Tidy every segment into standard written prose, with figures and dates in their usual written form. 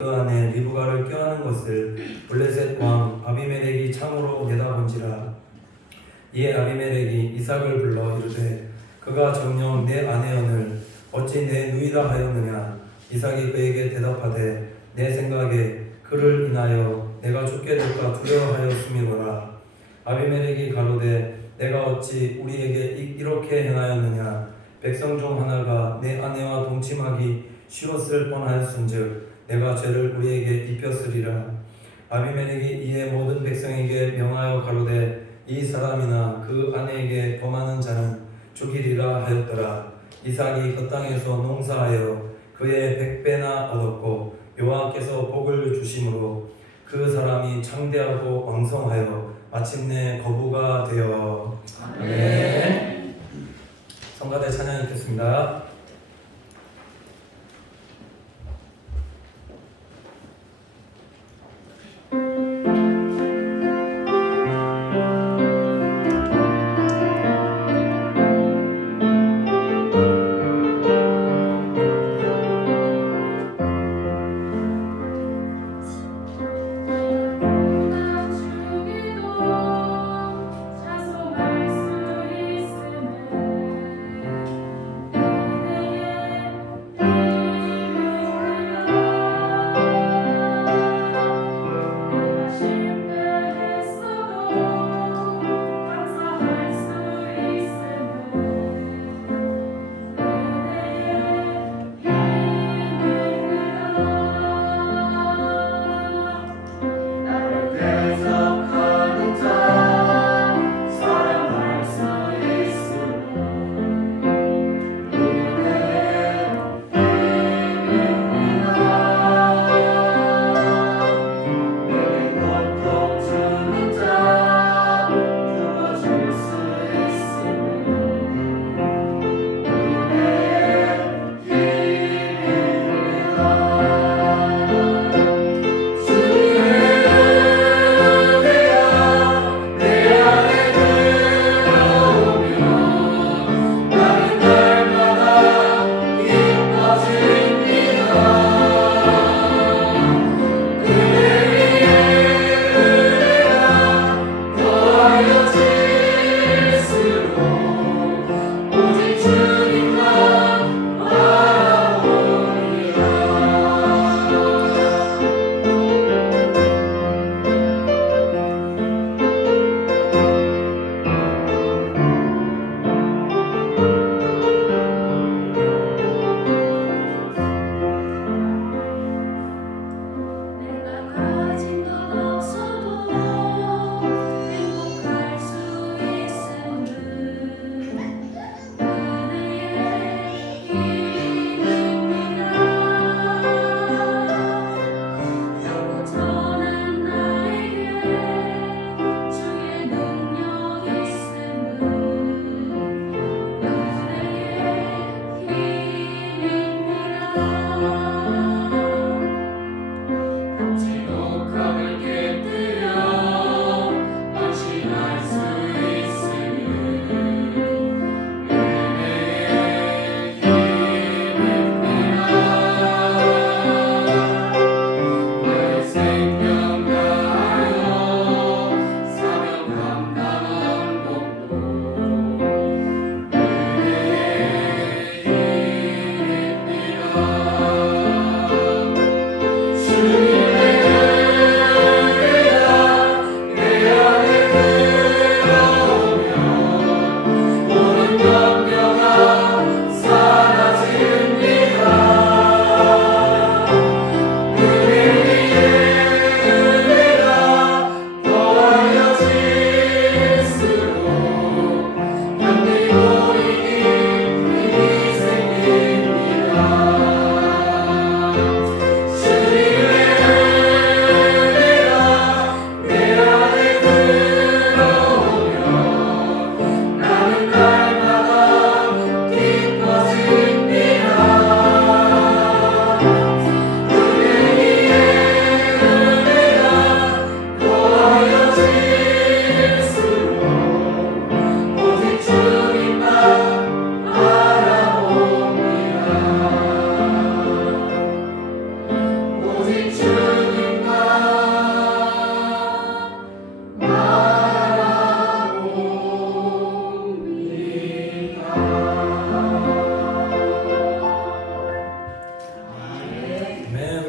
그 안에 리브가를 껴안은 것을 블레셋 왕 아비멜렉이 창으로 내다본지라. 이에 아비멜렉이 이삭을 불러 이르되 그가 정녕 내 아내언을 어찌 내 누이라 하였느냐. 이삭이 그에게 대답하되 내 생각에 그를 인하여 내가 죽게 될까 두려워하였음이로라. 아비멜렉이 가로되 내가 어찌 우리에게 이렇게 행하였느냐. 백성 중 하나가 내 아내와 동침하기 쉬웠을 뻔하였은즉 내가 죄를 우리에게 입혔으리라. 아비멜렉이 이에 모든 백성에게 명하여 가로되 이 사람이나 그 아내에게 범하는 자는 죽이리라 하였더라. 이삭이 그 땅에서 농사하여 그의 100배나 얻었고 여호와께서 복을 주심으로 그 사람이 창대하고 왕성하여 마침내 거부가 되어. 아멘. 성가대 찬양 읽겠습니다. 내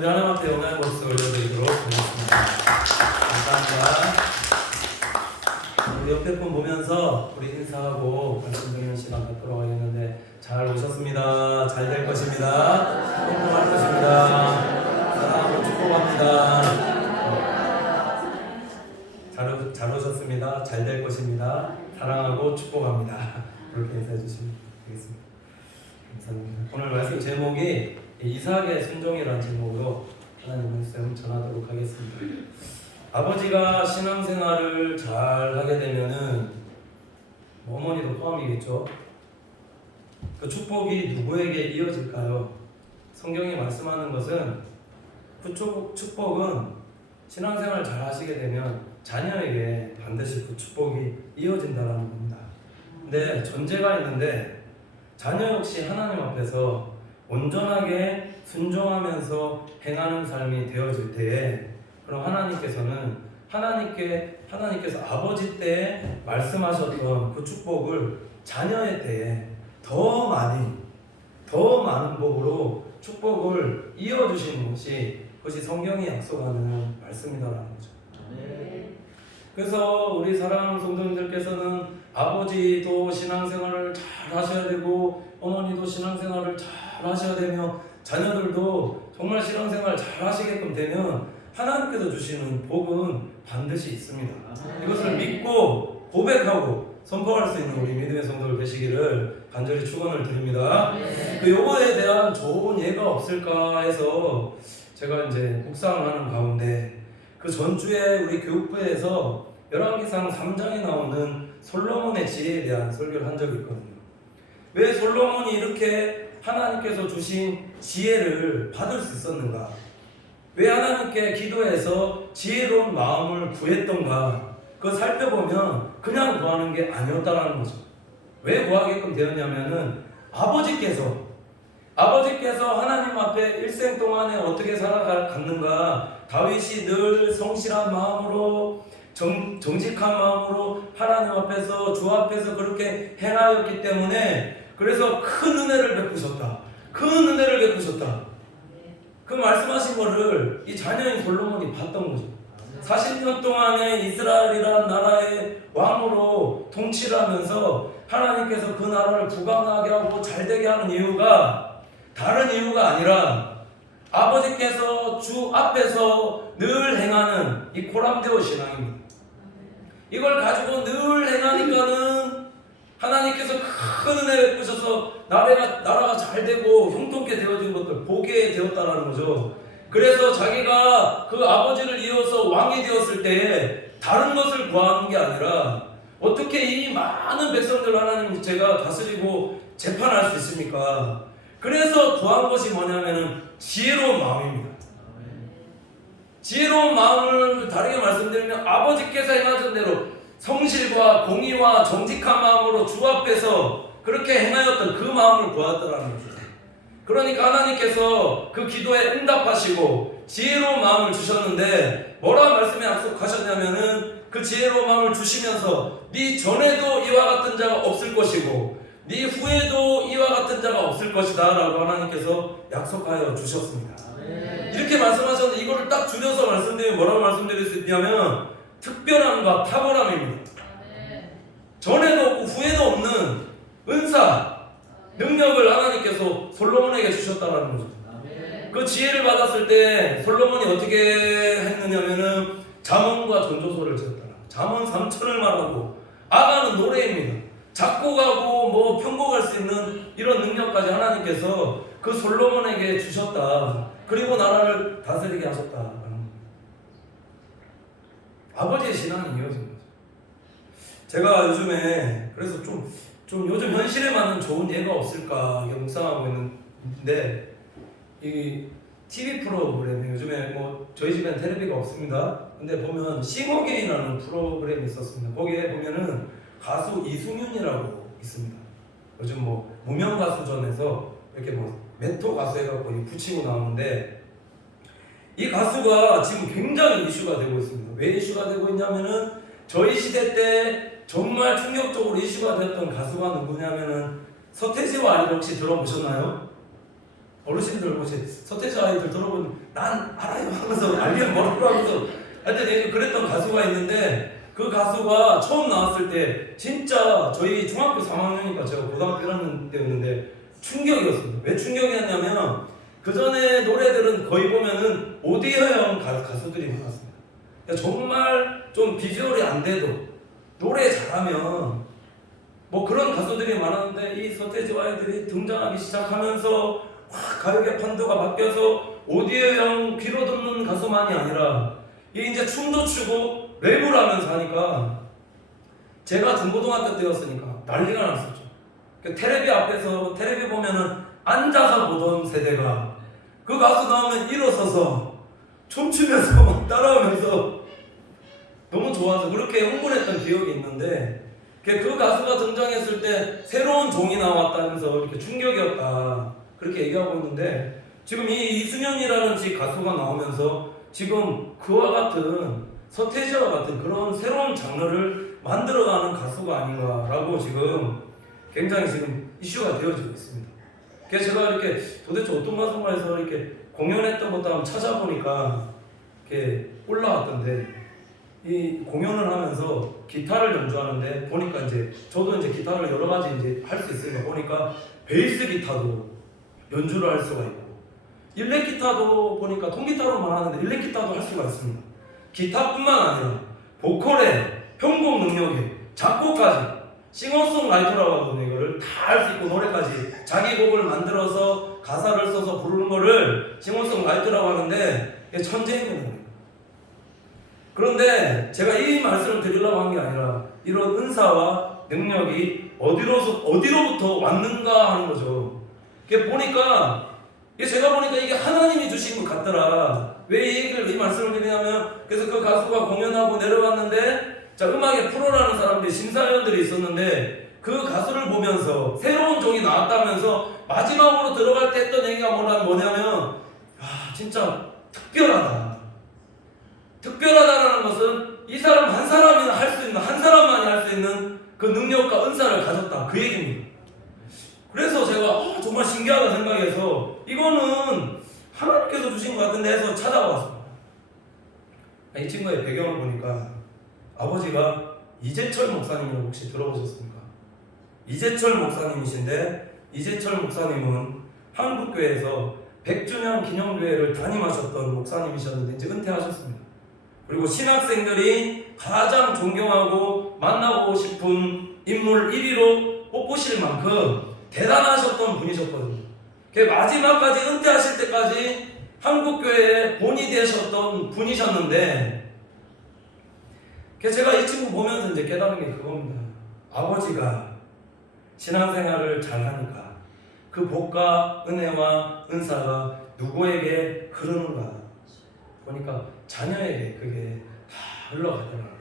하나님 앞에 영광의 박수 올려드리도록 하겠습니다. 감사합니다. 우리 옆에 분 보면서 우리 인사하고 말씀 드리는 시간 갖도록 하겠는데 잘 오셨습니다. 잘 될 것입니다. 행복할 것입니다. 사랑하고 축복합니다. 잘 오셨습니다. 잘 될 것입니다. 사랑하고 축복합니다. 그렇게 인사해 주시면 되겠습니다. 감사합니다. 오늘 말씀 제목이 이삭의 순종이라는 제목으로 하나님 말씀 전하도록 하겠습니다. 아버지가 신앙생활을 잘 하게 되면은 어머니도 포함이겠죠. 그 축복이 누구에게 이어질까요? 성경이 말씀하는 것은 그 축복은 신앙생활 잘 하시게 되면 자녀에게 반드시 그 축복이 이어진다는 겁니다. 근데 전제가 있는데 자녀 역시 하나님 앞에서 온전하게 순종하면서 행하는 삶이 되어질 때에 그럼 하나님께서 아버지 때 말씀하셨던 그 축복을 자녀의 때에 더 많은 복으로 축복을 이어주시는 그것이 성경이 약속하는 말씀이다라는 거죠. 그래서 우리 사랑하는 성도님들께서는 아버지도 신앙생활을 잘 하셔야 되고 어머니도 신앙생활을 잘 하셔야 되며 자녀들도 정말 신앙생활 잘 하시게끔 되면 하나님께서 주시는 복은 반드시 있습니다. 이것을 믿고 고백하고 선포할 수 있는 우리 믿음의 성도들 되시기를 간절히 축원을 드립니다. 요거에 대한 좋은 예가 없을까 해서 제가 이제 묵상을 하는 가운데 그 전주에 우리 교육부에서 열왕기상 3장에 나오는 솔로몬의 지혜에 대한 설교를 한 적이 있거든요. 왜 솔로몬이 이렇게 하나님께서 주신 지혜를 받을 수 있었는가? 왜 하나님께 기도해서 지혜로운 마음을 구했던가? 그거 살펴보면 그냥 구하는 게 아니었다라는 거죠. 왜 구하게끔 되었냐면은 아버지께서 하나님 앞에 일생 동안에 어떻게 살아갔는가? 다윗이 늘 성실한 마음으로 정직한 마음으로 하나님 앞에서 주 앞에서 그렇게 행하였기 때문에 그래서 큰 은혜를 베푸셨다. 그 말씀하신 거를 이 자녀인 솔로몬이 봤던 거죠. 40년 동안에 이스라엘이라는 나라의 왕으로 통치를 하면서 하나님께서 그 나라를 부강하게 하고 잘되게 하는 이유가 다른 이유가 아니라 아버지께서 주 앞에서 늘 행하는 이 코람데오 신앙입니다. 이걸 가지고 늘 행하니까는 하나님께서 큰 은혜 베푸셔서 나라가 잘되고 형통케 되어진 것들 보게 되었다는 거죠. 그래서 자기가 그 아버지를 이어서 왕이 되었을 때 다른 것을 구하는 게 아니라 어떻게 이 많은 백성들 하나님 제가 다스리고 재판할 수 있습니까? 그래서 구한 것이 뭐냐면은 지혜로운 마음입니다. 지혜로운 마음을 다르게 말씀드리면 아버지께서 행하신 대로 성실과 공의와 정직한 마음으로 주 앞에서 그렇게 행하였던 그 마음을 구하였더라는 거죠. 그러니까 하나님께서 그 기도에 응답하시고 지혜로운 마음을 주셨는데 뭐라 말씀에 약속하셨냐면은 그 지혜로운 마음을 주시면서 네 전에도 이와 같은 자가 없을 것이고 네 후에도 이와 같은 자가 없을 것이다 라고 하나님께서 약속하여 주셨습니다. 이렇게 말씀하셨는데 이거를 딱 줄여서 말씀드리면 뭐라고 말씀드릴 수 있냐면 특별함과 탁월함입니다. 전에도 없고 후에도 없는 은사, 능력을 하나님께서 솔로몬에게 주셨다는 거죠. 그 지혜를 받았을 때 솔로몬이 어떻게 했느냐면은 잠언과 전조서를 지었더라. 잠언 3천을 말하고 아가는 노래입니다. 작곡하고 뭐 편곡할 수 있는 이런 능력까지 하나님께서 그 솔로몬에게 주셨다. 그리고 나라를 다스리게 하셨다. 아버지의 신앙이 이어진 거죠. 제가 요즘에 그래서 좀 요즘 현실에 맞는 좋은 예가 없을까 묵상하고 있는데 이 TV 프로그램이 요즘에 뭐 저희 집엔 텔레비가 없습니다. 근데 보면 싱어게인이라는 프로그램이 있었습니다. 거기에 보면은 가수 이승윤이라고 있습니다. 요즘 뭐 무명 가수전에서 이렇게 뭐 메토 가수 해갖고 붙이고 나오는데 이 가수가 지금 굉장히 이슈가 되고 있습니다. 왜 이슈가 되고 있냐면은 저희 시대 때 정말 충격적으로 이슈가 됐던 가수가 누구냐면은 서태지와 아리를 혹시 들어보셨나요? 어르신들 혹시 서태지 아이들 들어보면 난 알아요 하면서 알기는 뭐라고 하면서 하여튼 그랬던 가수가 있는데 그 가수가 처음 나왔을 때 진짜 저희 중학교 3학년이니까 제가 고등학교 1학년 때였는데 충격이었습니다. 왜 충격이었냐면 그 전에 노래들은 거의 보면은 오디오형 가수들이 많았습니다. 그러니까 정말 좀 비주얼이 안 돼도 노래 잘하면 뭐 그런 가수들이 많았는데 이 서태지와 아이들이 등장하기 시작하면서 확 가요계 판도가 바뀌어서 오디오형 귀로 듣는 가수만이 아니라 이제 춤도 추고 랩을 하면서 하니까 제가 중고등학교 때였으니까 난리가 났었죠. 텔레비 앞에서 텔레비 보면은 앉아서 보던 세대가 그 가수 나오면 일어서서 춤추면서 막 따라오면서 너무 좋아서 그렇게 흥분했던 기억이 있는데 그 가수가 등장했을 때 새로운 종이 나왔다면서 이렇게 충격이었다 그렇게 얘기하고 있는데 지금 이 이승현이라는 가수가 나오면서 지금 그와 같은 서태지와 같은 그런 새로운 장르를 만들어가는 가수가 아닌가라고 지금 굉장히 지금 이슈가 되어지고 있습니다. 그래서 제가 이렇게 도대체 어떤 가수가 해서 이렇게 공연했던 것도 한번 찾아보니까 이렇게 올라왔던데 이 공연을 하면서 기타를 연주하는데 보니까 이제 저도 이제 기타를 여러 가지 이제 할 수 있으니까 보니까 베이스 기타도 연주를 할 수가 있고 일렉 기타도 보니까 통기타로만 하는데 일렉 기타도 할 수가 있습니다. 기타뿐만 아니라 보컬에 편곡 능력에 작곡까지 싱어송라이터라고 하거든요. 이거를 다 할 수 있고 노래까지 자기 곡을 만들어서 가사를 써서 부르는 거를 싱어송라이터라고 하는데 이게 천재인 겁니다. 그런데 제가 이 말씀을 드리려고 한 게 아니라 이런 은사와 능력이 어디로부터 왔는가 하는 거죠. 이게 보니까 제가 보니까 이게 하나님이 주신 것 같더라. 왜 이 말씀을 드리냐면 그래서 그 가수가 공연하고 내려갔는데 자 음악의 프로라는 사람들이 심사위원들이 있었는데 그 가수를 보면서 새로운 종이 나왔다면서 마지막으로 들어갈 때 했던 얘기가 뭐냐면 진짜 특별하다. 특별하다라는 것은 이 사람 한 사람이 할 수 있는 한 사람만이 할 수 있는 그 능력과 은사를 가졌다 그 얘기입니다. 그래서 제가 정말 신기하다 생각해서 이거는 하나님께서 주신 것 같은데 해서 찾아봤습니다. 이 친구의 배경을 보니까 아버지가 이재철 목사님을 혹시 들어보셨습니까? 이재철 목사님이신데 이재철 목사님은 한국교회에서 100주년 기념교회를 담임하셨던 목사님이셨는데 이제 은퇴하셨습니다. 그리고 신학생들이 가장 존경하고 만나고 싶은 인물 1위로 뽑으실 만큼 대단하셨던 분이셨거든요. 마지막까지 은퇴하실 때까지 한국교회의 본이 되셨던 분이셨는데 제가 이 친구 보면서 이제 깨달은 게 그겁니다. 아버지가 신앙생활을 잘하니까 그 복과 은혜와 은사가 누구에게 흐르는가 보니까 자녀에게 그게 다 흘러가더라고요.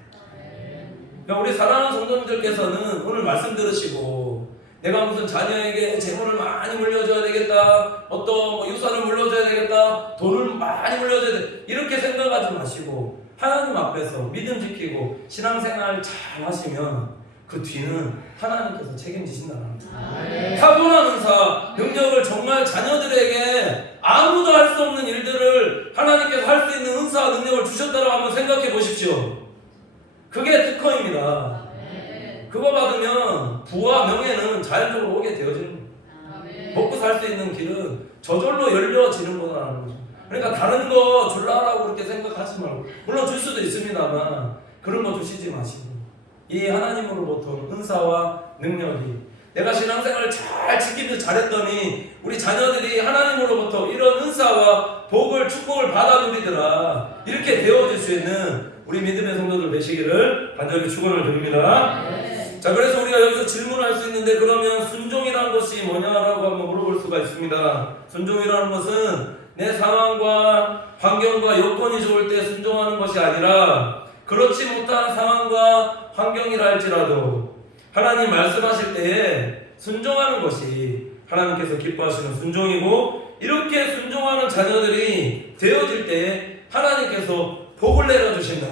그러니까 우리 사랑하는 성도님들께서는 오늘 말씀 들으시고 내가 무슨 자녀에게 재물을 많이 물려줘야 되겠다, 어떤 유산을 물려줘야 되겠다, 돈을 많이 물려줘야 돼 이렇게 생각하지 마시고 하나님 앞에서 믿음 지키고 신앙생활 잘 하시면 그 뒤는 하나님께서 책임지신다는 거예요. 타고난 은사, 능력을 정말 자녀들에게 아무도 할 수 없는 일들을 하나님께서 할 수 있는 은사와 능력을 주셨다고 한번 생각해 보십시오. 그게 특허입니다. 그거 받으면 부와 명예는 자연적으로 오게 되어지는 거예요. 먹고 살 수 있는 길은 저절로 열려지는 거라는 거죠. 그러니까 다른 거 줄라라고 그렇게 생각하지 말고 물론 줄 수도 있습니다만 그런 거 주시지 마시고 이 하나님으로부터 은사와 능력이 내가 신앙생활을 잘 지키면서 잘했더니 우리 자녀들이 하나님으로부터 이런 은사와 복을 축복을 받아 누리더라 이렇게 되어질 수 있는 우리 믿음의 성도들 되시기를 간절히 축원을 드립니다. 자, 그래서 우리가 여기서 질문할 수 있는데 그러면 순종이라는 것이 뭐냐라고 한번 물어볼 수가 있습니다. 순종이라는 것은 내 상황과 환경과 여건이 좋을 때 순종하는 것이 아니라 그렇지 못한 상황과 환경이라 할지라도 하나님 말씀하실 때에 순종하는 것이 하나님께서 기뻐하시는 순종이고 이렇게 순종하는 자녀들이 되어질 때에 하나님께서 복을 내려주신다.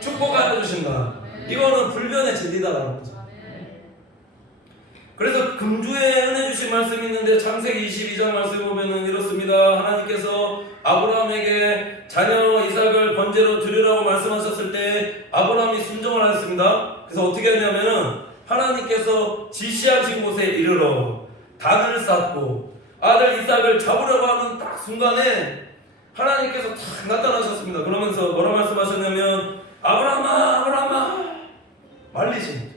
축복을 내려주신다. 이거는 불변의 진리다라는 거죠. 그래서 금주에 은혜 주신 말씀이 있는데 창세기 22장 말씀 보면은 이렇습니다. 하나님께서 아브라함에게 자녀 이삭을 번제로 드리라고 말씀하셨을 때 아브라함이 순종을 했습니다. 그래서 어떻게 했냐면은 하나님께서 지시하신 곳에 이르러 단을 쌓고 아들 이삭을 잡으려고 하는 딱 순간에 하나님께서 탁 나타나셨습니다. 그러면서 뭐라 말씀하셨냐면 아브라함아 아브라함아 말리십니다.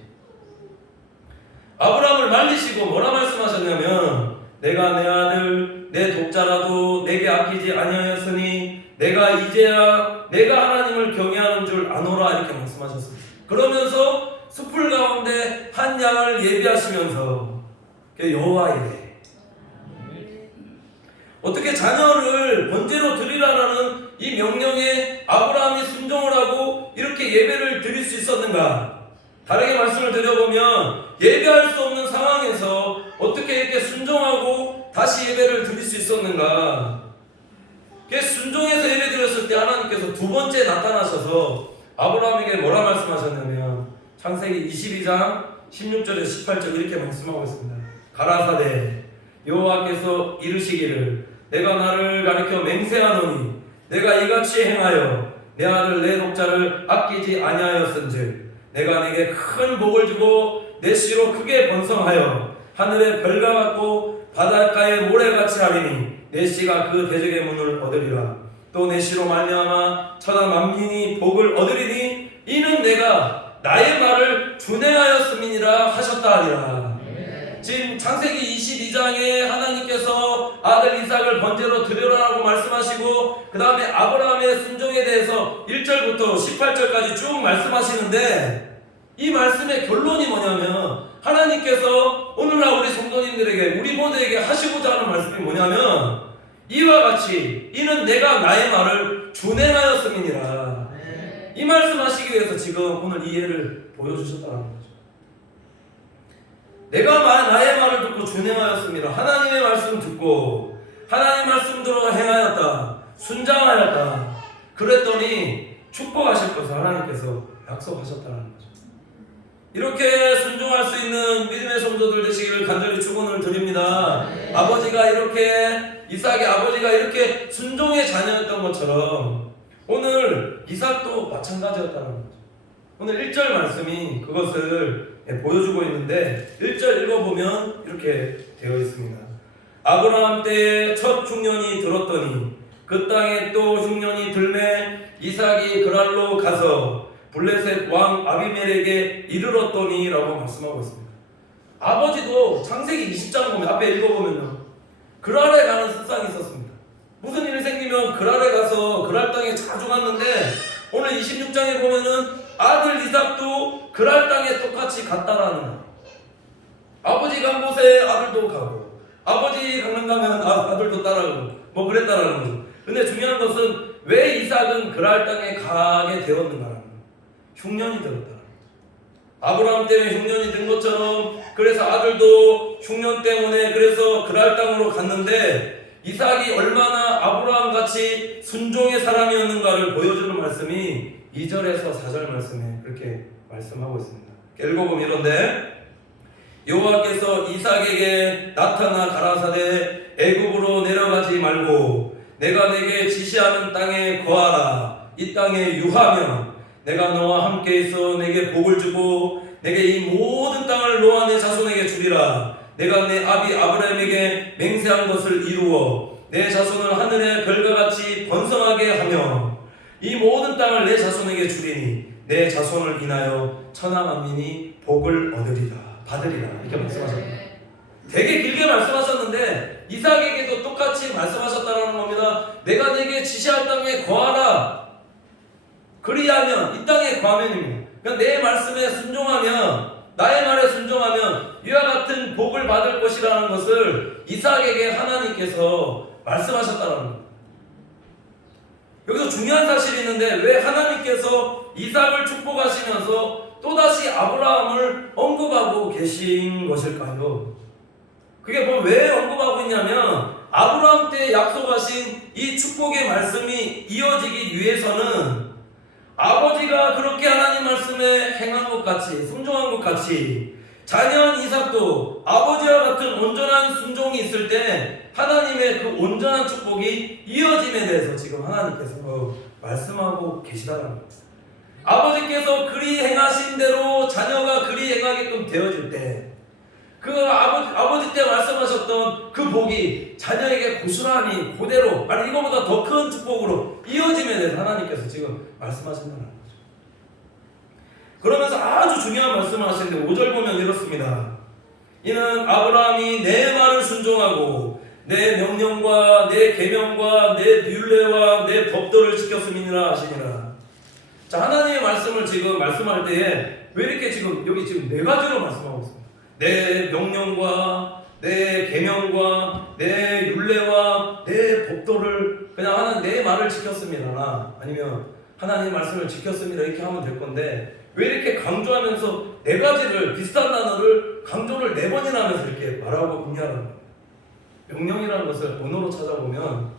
아브라함을 말리시고 뭐라 말씀하셨냐면 내가 내 아들 내 독자라도 내게 아끼지 아니하였으니 내가 이제야 내가 하나님을 경외하는 줄 아노라 이렇게 말씀하셨습니다. 그러면서 숲을 가운데 한 양을 예비하시면서 여호와이래 어떻게 자녀를 번제로 드리라는 이 명령에 아브라함이 순종을 하고 이렇게 예배를 드릴 수 있었는가? 다르게 말씀을 드려보면 예배할 수 없는 상황에서 어떻게 이렇게 순종하고 다시 예배를 드릴 수 있었는가? 순종해서 예배 드렸을 때 하나님께서 두 번째 나타나셔서 아브라함에게 뭐라 말씀하셨냐면 창세기 22장 16절에 18절 이렇게 말씀하고 있습니다. 가라사대 여호와께서 이르시기를 내가 나를 가리켜 맹세하노니 내가 이같이 행하여 내 아들 내 독자를 아끼지 아니하였은즉 내가 내게 큰 복을 주고 내 씨로 크게 번성하여 하늘의 별과 같고 바닷가의 모래같이 하리니 내 씨가 그 대적의 문을 얻으리라. 또 내 씨로 말미암아 천하 만민이 복을 얻으리니 이는 내가 나의 말을 준행하였음이니라 하셨다 하니라. 지금 창세기 22장에 하나님께서 아들 이삭을 번제로 드리라고 말씀하시고 그 다음에 아브라함의 순종에 대해서 1절부터 18절까지 쭉 말씀하시는데 이 말씀의 결론이 뭐냐면 하나님께서 오늘날 우리 성도님들에게 우리 모두에게 하시고자 하는 말씀이 뭐냐면 이와 같이 이는 내가 나의 말을 준행하였음이니라. 이 말씀하시기 위해서 지금 오늘 이 예를 보여주셨다는 거죠. 내가 나의 말을 듣고 준행하였습니다. 하나님의 말씀 듣고 하나님 말씀대로 행하였다. 순장하였다. 그랬더니 축복하실 것을 하나님께서 약속하셨다는 거죠. 이렇게 순종할 수 있는 믿음의 성도들 되시기를 간절히 축원을 드립니다. 아버지가 이렇게 이삭의 아버지가 이렇게 순종의 자녀였던 것처럼 오늘 이삭도 마찬가지였다는 거죠. 오늘 1절 말씀이 그것을 보여주고 있는데 1절 읽어보면 이렇게 되어 있습니다. 아브라함 때에 첫 흉년이 들었더니 그 땅에 또 흉년이 들매 이삭이 그랄로 가서 블레셋 왕 아비멜에게 이르렀더니 라고 말씀하고 있습니다. 아버지도 창세기 20장 보면 앞에 읽어보면요 그랄에 가는 습상이 있었습니다. 무슨 일이 생기면 그랄에 가서 그랄 땅에 자주 갔는데 오늘 26장에 보면은 아들 이삭도 그랄 땅에 똑같이 갔다라는 거예요. 아버지 간 곳에 아들도 가고 아버지 가는 가면 아들도 따라가고 뭐 그랬다라는 거죠. 근데 중요한 것은 왜 이삭은 그랄 땅에 가게 되었는가라는 거예요. 흉년이 들었다는 거죠. 아브라함 때문에 흉년이 든 것처럼 그래서 아들도 흉년 때문에 그래서 그랄 땅으로 갔는데 이삭이 얼마나 아브라함 같이 순종의 사람이었는가를 보여주는 말씀이 2절에서 4절 말씀에 그렇게 말씀하고 있습니다. 읽어보면 이런데 여호와께서 이삭에게 나타나 가라사대 애굽으로 내려가지 말고 내가 내게 지시하는 땅에 거하라. 이 땅에 유하며 내가 너와 함께 있어 내게 복을 주고 내게 이 모든 땅을 너와 내 자손에게 주리라. 내가 내 아비 아브라함에게 맹세한 것을 이루어 내 자손을 하늘의 별과 같이 번성하게 하며 이 모든 땅을 내 자손에게 주리니 내 자손을 인하여 천하 만민이 복을 얻으리라 받으리라 이렇게 말씀하셨습니다. 되게 길게 말씀하셨는데 이삭에게도 똑같이 말씀하셨다는 겁니다. 내가 내게 지시할 땅에 거하라. 그리하면 이 땅에 거하면입니다. 그러니까 내 말씀에 순종하면 나의 말에 순종하면 이와 같은 복을 받을 것이라는 것을 이삭에게 하나님께서 말씀하셨다는 겁니다. 여기서 중요한 사실이 있는데 왜 하나님께서 이삭을 축복하시면서 또다시 아브라함을 언급하고 계신 것일까요? 그게 뭐 왜 언급하고 있냐면 아브라함 때 약속하신 이 축복의 말씀이 이어지기 위해서는 아버지가 그렇게 하나님 말씀에 행한 것 같이 순종한 것 같이 자녀인 이삭도 아버지와 같은 온전한 순종이 있을 때 하나님의 그 온전한 축복이 이어짐에 대해서 지금 하나님께서 말씀하고 계시다는 겁니다. 아버지께서 그리 행하신 대로 자녀가 그리 행하게끔 되어질 때 그 아버지 때 말씀하셨던 그 복이 자녀에게 고스란히 그대로 아니 이거보다 더 큰 축복으로 이어짐에 대해서 하나님께서 지금 말씀하신다는 거죠. 그러면서 아주 중요한 말씀을 하시는데 5절 보면 이렇습니다. 이는 아브라함이 내 말을 순종하고 내 명령과 내 계명과 내 율례와 내 법도를 지켰음이니라 하시니라. 자, 하나님의 말씀을 지금 말씀할 때에 왜 이렇게 지금 여기 지금 네 가지로 말씀하고 있습니다. 내 명령과 내 계명과 내 율례와 내 법도를 그냥 하나님 내 말을 지켰습니다. 아니면 하나님의 말씀을 지켰습니다. 이렇게 하면 될 건데 왜 이렇게 강조하면서 네 가지를 비슷한 단어를 강조를 네 번이나 하면서 이렇게 말하고 있냐는 거예요. 명령이라는 것을 언어로 찾아보면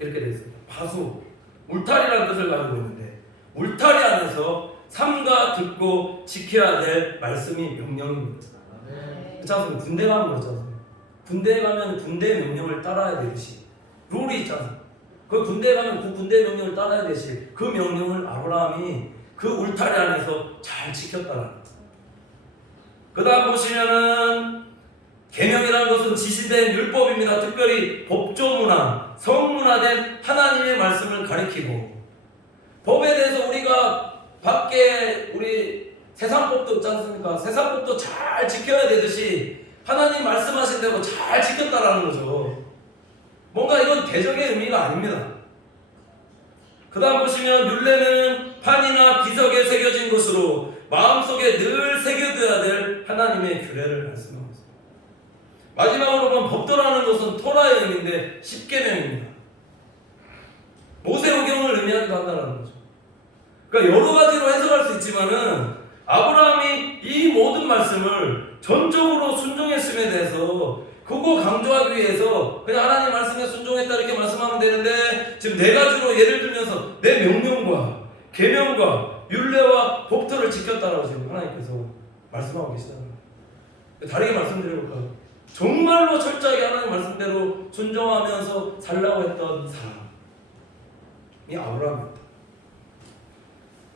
이렇게 되어 있습니다. 파수, 울타리라는 뜻을 가지고 있는데 울타리 안에서 삼가 듣고 지켜야 될 말씀이 명령입니다. 그렇지 않습니까? 군대 가면 그렇지 않습니까? 군대에 가면 군대 명령을 따라야 되듯이 룰이 있지 않습니까? 그 군대에 가면 그 군대 명령을 따라야 되듯이 그 명령을 아브라함이 그 울타리 안에서 잘 지켰다라는 거예요. 그 다음 보시면은 계명이라는 것은 지시된 율법입니다. 특별히 법조문화, 성문화된 하나님의 말씀을 가리키고 법에 대해서 우리가 밖에 우리 세상법도 있지 않습니까? 세상법도 잘 지켜야 되듯이 하나님 말씀하신 대로 잘 지켰다라는 거죠. 뭔가 이건 대적의 의미가 아닙니다. 그 다음 보시면 율례는 판이나 비석에 새겨진 것으로 마음속에 늘 새겨둬야 될 하나님의 규례를 말씀하고 있습니다. 마지막으로 보면 법도라는 것은 토라의 의미인데 십계명입니다. 모세오경을 의미하기도 한다는 거죠. 그러니까 여러 가지로 해석할 수 있지만은 아브라함이 이 모든 말씀을 전적으로 순종했음에 대해서 그거 강조하기 위해서 그냥 하나님 말씀에 순종했다 이렇게 말씀하면 되는데 지금 네 가지로 예를 들면서 내 명령과 계명과 율례와 법도를 지켰다라고 지금 하나님께서 말씀하고 계시다는 거예요. 다르게 말씀드려볼까요? 정말로 철저하게 하나님 말씀대로 순종하면서 살라고 했던 사람이 아브라함이었다.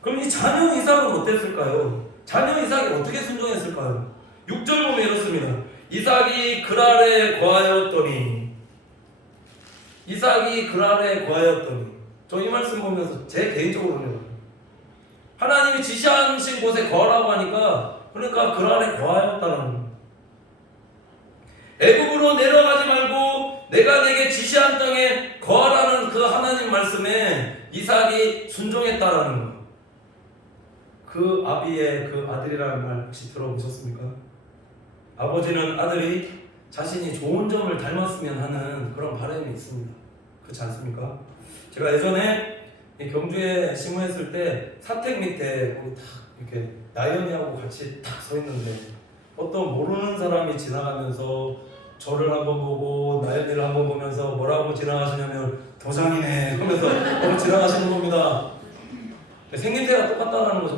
그럼 이 자녀 이삭은 어땠을까요? 자녀 이삭이 어떻게 순종했을까요? 6절 보면 이렇습니다. 이삭이 그랄에 거하였더니 저 이 말씀 보면서 제 개인적으로는 하나님이 지시하신 곳에 거하라고 하니까 그러니까 그랄에 거하였다는 거예요. 애굽으로 내려가지 말고 내가 내게 지시한 땅에 거하라는 그 하나님 말씀에 이삭이 순종했다라는 거예요. 그 아비의 그 아들이라는 말 혹시 들어보셨습니까? 아버지는 아들이 자신이 좋은 점을 닮았으면 하는 그런 바람이 있습니다. 그렇지 않습니까? 제가 예전에 경주에 심호했을 때 사택 밑에 거기 딱 이렇게 나연이하고 같이 딱 서 있는데 어떤 모르는 사람이 지나가면서 저를 한번 보고 나연이를 한번 보면서 뭐라고 지나가시냐면 도장이네 하면서 지나가시는 겁니다. 생김새가 똑같다는 거죠.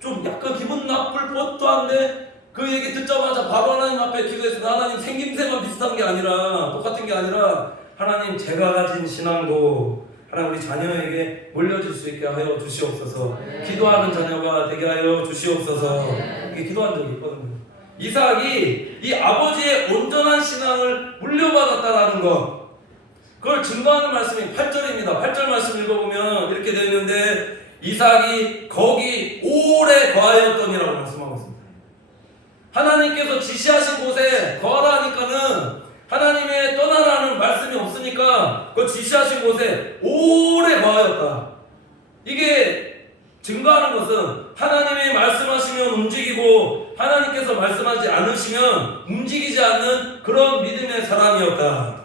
좀 약간 기분 나쁠 것도 한데 그 얘기 듣자마자 바로 하나님 앞에 기도했습니다. 하나님 생김새만 비슷한 게 아니라 똑같은 게 아니라 하나님 제가 가진 신앙도 하나님 우리 자녀에게 물려줄 수 있게 하여 주시옵소서. 기도하는 자녀가 되게 하여 주시옵소서. 이렇게 기도한 적이 있거든요. 이삭이 이 아버지의 온전한 신앙을 물려받았다라는 것 그걸 증거하는 말씀이 8절입니다. 8절 말씀 읽어보면 이렇게 되어 있는데 이삭이 거기 오래 거하였더니라고 말씀하고 있습니다. 하나님께서 지시하신 곳에 거하라 하니까는 하나님의 떠나라는 말씀이 없으니까 그 지시하신 곳에 오래 거하였다. 이게 증거하는 것은 하나님이 말씀하시면 움직이고 하나님께서 말씀하지 않으시면 움직이지 않는 그런 믿음의 사람이었다.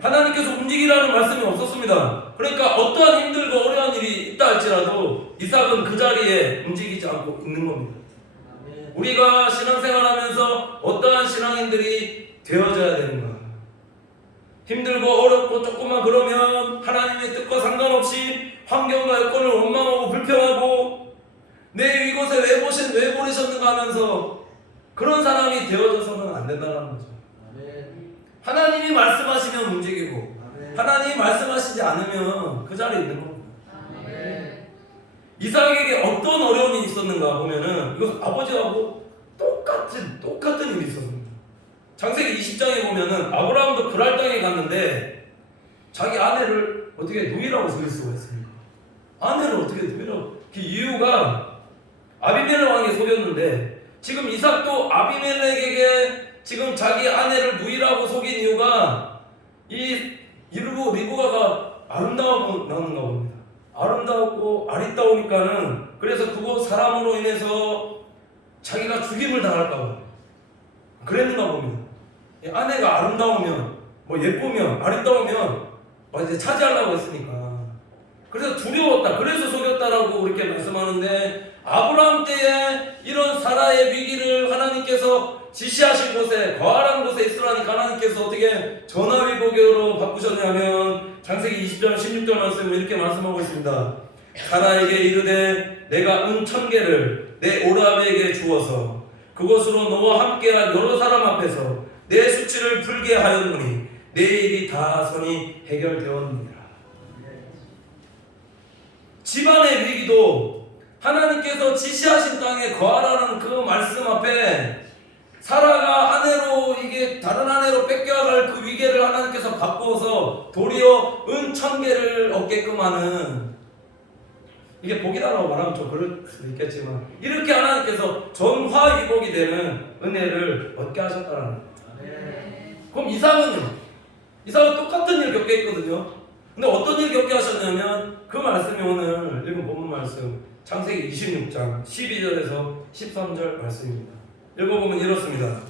하나님께서 움직이라는 말씀이 없었습니다. 그러니까 어떠한 힘들고 어려운 일이 있다 할지라도 이삭은 그 자리에 움직이지 않고 있는 겁니다. 우리가 신앙생활하면서 어떠한 신앙인들이 되어져야 되는가? 힘들고 어렵고 조금만 그러면 하나님의 뜻과 상관없이 환경과 여건을 원망하고 불평하고 내 이곳에 왜 보내셨는가 하면서 그런 사람이 되어져서는 안 된다는 거죠. 하나님이 말씀하시면 움직이고 하나님이 말씀하시지 않으면 그 자리에 있는 겁니다. 이삭에게 어떤 어려움이 있었는가 보면은 이거 아버지하고 똑같은 일이 있었습니다. 창세기 20장에 보면은 아브라함도 그랄 땅에 갔는데 자기 아내를 어떻게 누이라고 속일 수가 있습니까? 아내를 어떻게 누이라고? 그 이유가 아비멜렉 왕이 속였는데 지금 이삭도 아비멜렉에게 지금 자기 아내를 누이라고 속인 이유가 이 리브가가 아름다운가 봅니다. 아름다웠고 아리따우니까는 그래서 그곳 사람으로 인해서 자기가 죽임을 당할까봐 그랬는가 봅니다. 아내가 아름다우면 뭐 예쁘면 아리따우면 이제 차지하려고 했으니까 그래서 두려웠다. 그래서 속였다라고 이렇게 말씀하는데 아브라함 때에 이런 사라의 위기를 하나님께서 지시하신 곳에 거하라는 곳에 있으라니까 하나님께서 어떻게 전화위복으로 바꾸셨냐면 창세기 20장 16절 말씀을 이렇게 말씀하고 있습니다. 사라에게 이르되 내가 은 1000개를 내 오라베에게 주어서 그것으로 너와 함께한 여러 사람 앞에서 내 수치를 풀게 하였노니 내 일이 다 선이 해결되었느니라. 집안의 위기도 하나님께서 지시하신 땅에 거하라는 그 말씀 앞에 사라가 아내로 이게 다른 아내로 뺏겨갈 그 위계를 하나님께서 바꾸어서 도리어 은 1000개를 얻게끔 하는 이게 복이다라고 말하면 좀 그럴 수도 있겠지만 이렇게 하나님께서 전화위복이 되는 은혜를 얻게 하셨다는 거예요. 그럼 이삭은 똑같은 일 겪게 했거든요. 근데 어떤 일 겪게 하셨냐면 그 말씀이 오늘 읽은 본문 말씀 창세기 26장 12절에서 13절 말씀입니다. 읽어보면 이렇습니다.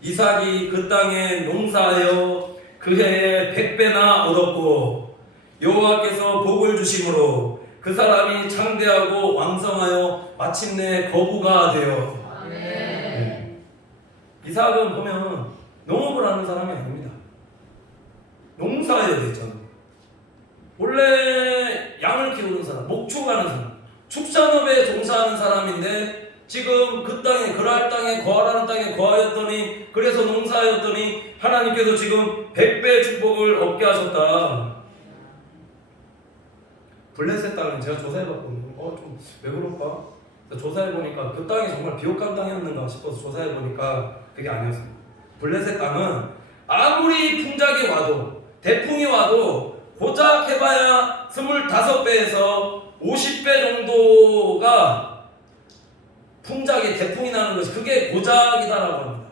이삭이 그 땅에 농사하여 그 해에 100배나 얻었고 여호와께서 복을 주심으로 그 사람이 창대하고 왕성하여 마침내 거부가 되어. 네. 이삭은 보면 농업을 하는 사람이 아닙니다. 농사해야 되잖아. 원래 양을 키우는 사람, 목축하는 사람, 축산업에 종사하는 사람인데 지금 그 땅에 그랄 땅에 거하라는 땅에 거하였더니 그래서 농사하였더니 하나님께서 지금 100배 축복을 얻게 하셨다. 블레셋 땅은 제가 조사해봤거든요. 좀 왜 그럴까? 조사해보니까 그 땅이 정말 비옥한 땅이었는가 싶어서 조사해보니까 그게 아니었습니다. 블레셋 땅은 아무리 풍작이 와도 대풍이 와도 고작 해봐야 25배에서 50배 정도가 풍작이 대풍이 나는 것이 그게 고작이다라고 합니다.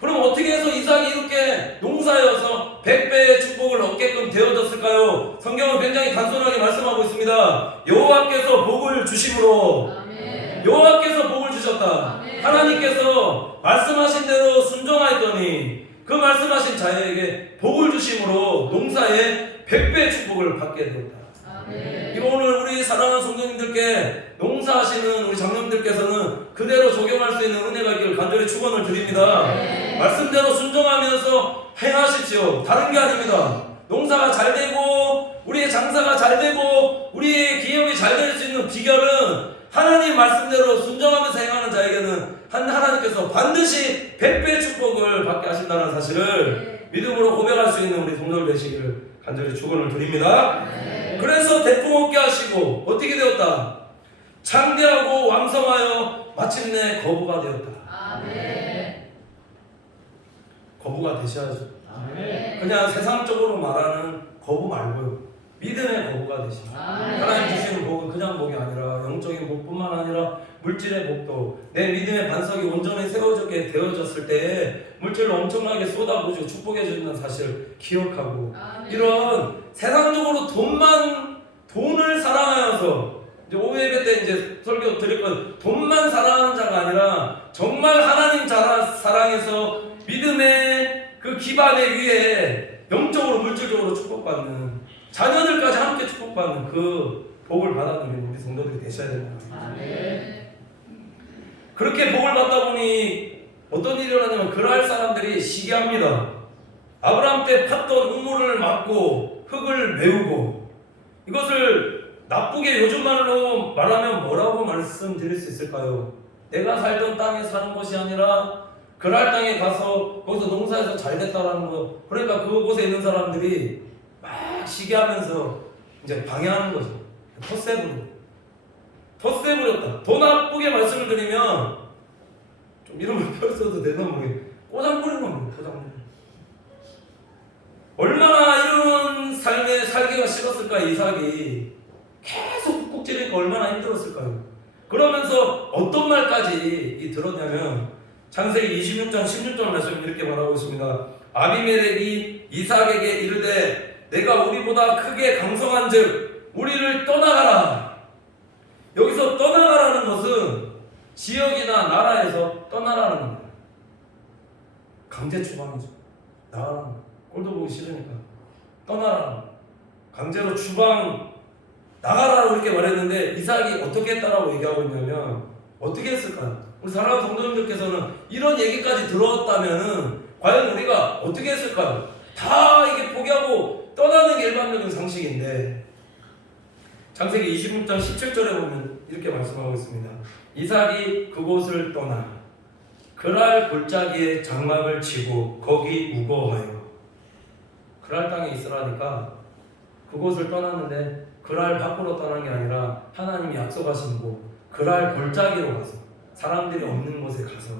그럼 어떻게 해서 이삭이 이렇게 농사여서 100배의 축복을 얻게끔 되어졌을까요? 성경은 굉장히 단순하게 말씀하고 있습니다. 여호와께서 복을 주심으로. 여호와께서 복을 주셨다. 하나님께서 말씀하신 대로 순종하였더니 그 말씀하신 자에게 복을 주심으로 농사에 100배의 축복을 받게 되었다. 이거 오늘 우리 사랑하는 성도님들께 농사하시는 우리 장로님들께서는 그대로 적용할 수 있는 은혜가 있기를 간절히 축원을 드립니다. 말씀대로 순종하면서 행하십시오. 다른 게 아닙니다. 농사가 잘 되고 우리의 장사가 잘 되고 우리의 기업이 잘 될 수 있는 비결은 하나님 말씀대로 순종하면서 행하는 자에게는 하나님께서 반드시 100배의 축복을 받게 하신다는 사실을 믿음으로 고백할 수 있는 우리 성도들 되시기를 간절히 축원을 드립니다. 그래서 대풍 얻게 하시고 어떻게 되었다? 창대하고 왕성하여 마침내 거부가 되었다. 거부가 되셔야죠. 그냥 세상적으로 말하는 거부 말고요. 믿음의 거부가 되시고 하나님 주시는 복은 그냥 복이 아니라 영적인 복뿐만 아니라 물질의 복도 내 믿음의 반석이 온전히 세워지게 되어졌을 때 물질로 엄청나게 쏟아부어지고 축복해 주는 사실을 기억하고 이런 세상적으로 돈을 사랑하여서 이제 오후예배 때 이제 설교 드릴 건 돈만 사랑하는 자가 아니라 정말 하나님 사랑해서 믿음의 그 기반에 위에 영적으로 물질적으로 축복받는 자녀들까지 함께 축복받는 그 복을 받아들이는 우리 성도들이 되셔야 됩니다. 그렇게 복을 받다 보니 어떤 일이 일어나냐면 그랄 사람들이 시기합니다. 아브라함 때 팠던 우물을 막고 흙을 메우고 이것을 나쁘게 요즘 말로 말하면 뭐라고 말씀드릴 수 있을까요? 내가 살던 땅에 사는 것이 아니라 그랄 땅에 가서 거기서 농사해서 잘 됐다라는 거. 그러니까 그곳에 있는 사람들이 막 시기하면서 이제 방해하는 거죠. 텃세 부렸다. 더 나쁘게 말씀을 드리면 좀 이름을 펼쳐도 되나 모르겠어요. 꼬장 부린 겁니다. 꼬장 부린. 얼마나 이런 삶에 살기가 싫었을까 이삭이. 계속 꾹꾹 찌르니까 얼마나 힘들었을까요? 그러면서 어떤 말까지 들었냐면 창세기 26장 16절 말씀 이렇게 말하고 있습니다. 아비멜렉이 이삭에게 이르되 내가 우리보다 크게 강성한즉 우리를 떠나가라. 여기서 떠나가라는 것은 지역이나 나라에서 떠나라는 겁니다. 강제 추방이죠. 나가라는 거예요. 꼴도 보기 싫으니까 떠나라는 거예요. 강제로 추방 나가라고 이렇게 말했는데 이삭이 어떻게 했다라고 얘기하고 있냐면 어떻게 했을까요? 우리 사랑하는 성도님들께서는 이런 얘기까지 들었다면은 과연 우리가 어떻게 했을까요? 다 이게 포기하고 떠나는 게 일반적인 상식인데 창세기 26장 17절에 보면 이렇게 말씀하고 있습니다. 이삭이 그곳을 떠나 그랄 골짜기에 장막을 치고 거기 우거하여. 그랄 땅에 있으라니까 그곳을 떠났는데 그랄 밖으로 떠난 게 아니라 하나님이 약속하신 곳 그랄 골짜기로 가서 사람들이 없는 곳에 가서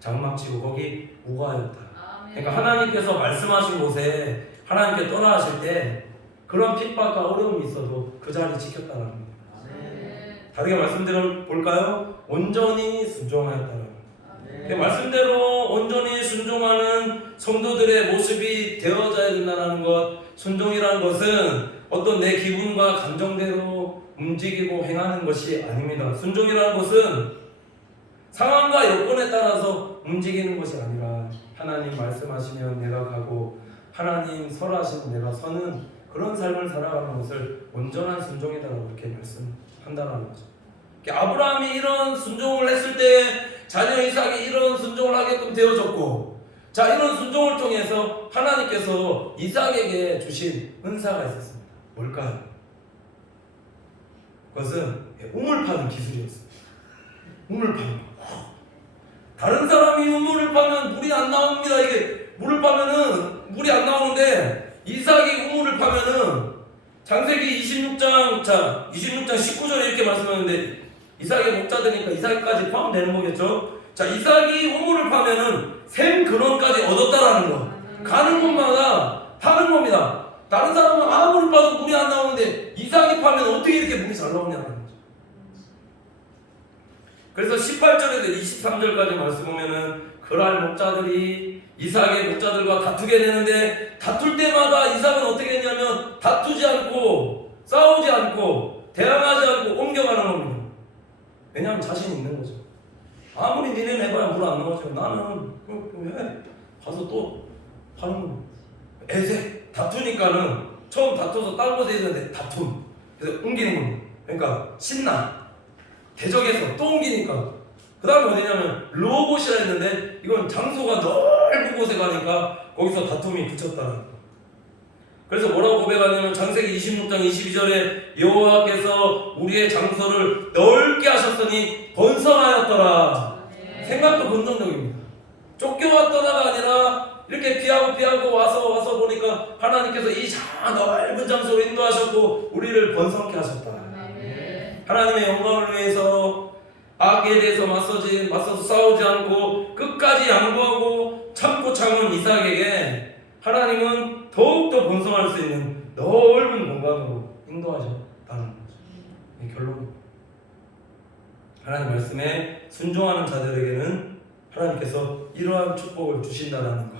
장막 치고 거기 우거하였다. 그러니까 하나님께서 말씀하신 곳에 하나님께 떠나 하실 때 그런 핍박과 어려움이 있어도 그 자리 지켰다는 겁니다. 다르게 말씀드려 볼까요? 온전히 순종하였다는 그 말씀대로 온전히 순종하는 성도들의 모습이 되어져야 된다는 것. 순종이라는 것은 어떤 내 기분과 감정대로 움직이고 행하는 것이 아닙니다. 순종이라는 것은 상황과 여건에 따라서 움직이는 것이 아니라 하나님 말씀하시면 내가 가고 하나님 설하시면 내가 서는 그런 삶을 살아가는 것을 온전한 순종이다라고 이렇게 말씀한다는 거죠. 아브라함이 이런 순종을 했을 때 자녀 이삭이 이런 순종을 하게끔 되어졌고, 자, 이런 순종을 통해서 하나님께서 이삭에게 주신 은사가 있었습니다. 뭘까요? 그것은 우물 파는 기술이었습니다. 우물 파는 거. 다른 사람이 우물을 파면 물이 안 나옵니다. 이게 물을 파면은 물이 안 나오는데 이삭이 우물을 파면은 창세기 26장 19절에 이렇게 말씀하는데 이삭의 목자되니까 이삭까지 포함되는 거겠죠. 자, 이삭이 우물을 파면은 샘 근원까지 얻었다라는 거. 가는 곳마다 파는 겁니다. 다른 사람은 아무리 파도 물이 안 나오는데 이삭이 파면 어떻게 이렇게 물이 잘 나오냐는 거죠. 그래서 18절에서 23절까지 말씀 보면은 그랄 목자들이 이삭의 목자들과 다투게 되는데 다툴 때마다 이삭은 어떻게 했냐면 다투지 않고 싸우지 않고 대항하지 않고 옮겨가는 겁니다. 왜냐하면 자신이 있는 거죠. 아무리 니네 내봐야 물 안 넘어져. 나는 왜 가서 또 하는 겁니다. 애색 다투니까는 처음 다투어서 다른 곳에 있는데 다툼. 그래서 옮기는 겁니다. 그러니까 신나 대적해서 또 옮기니까 그 다음에 어디냐면 로봇이라 했는데 이건 장소가 넓은 곳에 가니까 거기서 다툼이 붙였다. 그래서 뭐라고 고백하냐면 창세기 26장 22절에 여호와께서 우리의 장소를 넓게 하셨으니 번성하였더라. 생각도 긍정적입니다. 쫓겨왔더라가 아니라 이렇게 피하고 와서 보니까 하나님께서 이 넓은 장소로 인도하셨고 우리를 번성케 하셨다. 하나님의 영광을 위해서 악에 대해서 맞서서 싸우지 않고 끝까지 양보하고 참고 참은 이삭에게 하나님은 더욱더 번성할 수 있는 넓은 공간으로 인도하셨다는 거죠. 이 결론입니다. 하나님 말씀에 순종하는 자들에게는 하나님께서 이러한 축복을 주신다는 것.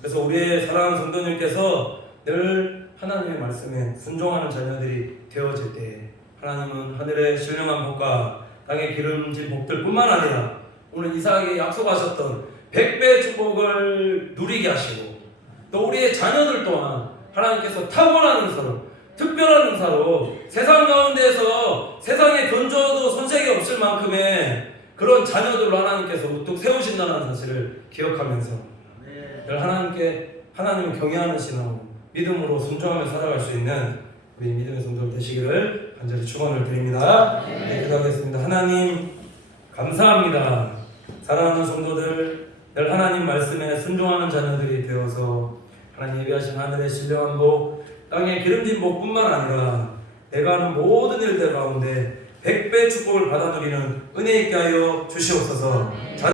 그래서 우리의 사랑하는 성도님께서 늘 하나님의 말씀에 순종하는 자녀들이 되어질 때 하나님은 하늘의 신령한 복과 땅의 기름진 복들 뿐만 아니라 오늘 이삭에게 약속하셨던 100배의 축복을 누리게 하시고 또 우리의 자녀들 또한 하나님께서 탁월한 은사로 특별한 은사로 세상 가운데서 세상에 건져도 손색이 없을 만큼의 그런 자녀들로 하나님께서 우뚝 세우신다는 사실을 기억하면서 늘 하나님을 경외하는 신앙으로 믿음으로 순종하며 살아갈 수 있는 우리 믿음의 성도들 되시기를 간절히 축원을 드립니다. 네, 기도하겠습니다. 하나님 감사합니다. 사랑하는 성도들, 늘 하나님 말씀에 순종하는 자녀들이 되어서 하나님 예비하신 하늘의 신령한 복, 땅의 기름진 복뿐만 아니라 내가 하는 모든 일들 가운데 100배 축복을 받아 누리는 은혜 있게 하여 주시옵소서.